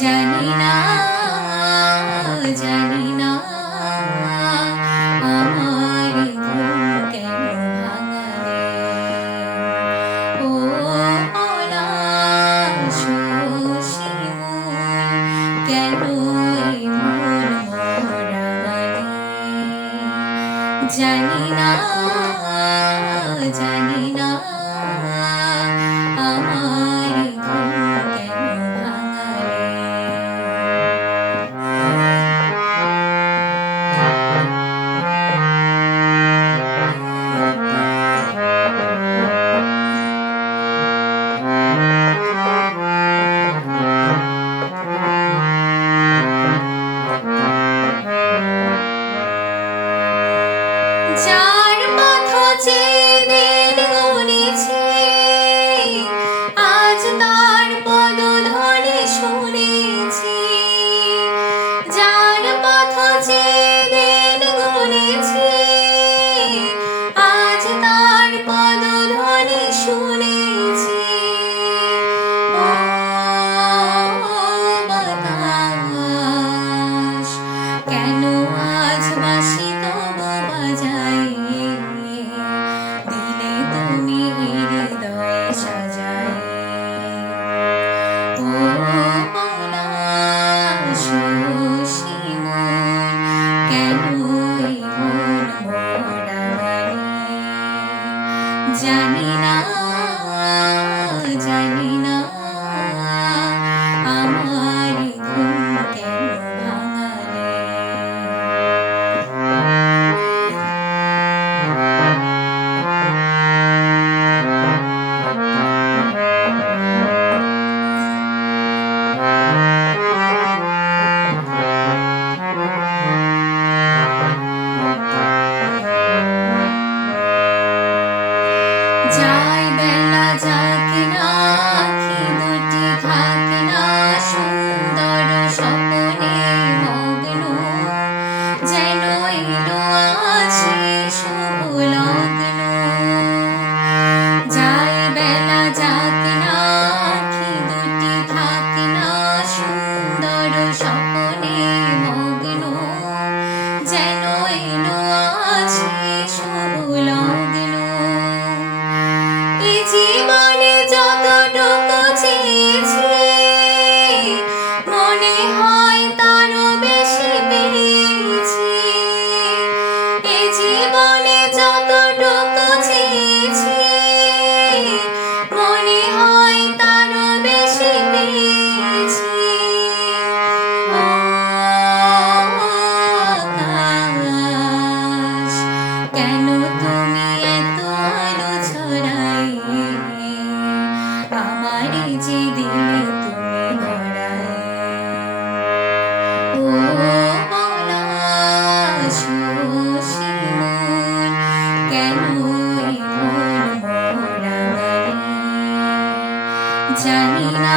জানি না জানি না আমার কেন ভাঙালে ও কেন জানি না জানি না জানি না জানি না। দিলে তুমি হারায় ও মৌলা শোষিমন কেন জানি না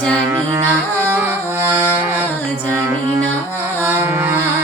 জানি না জানি না।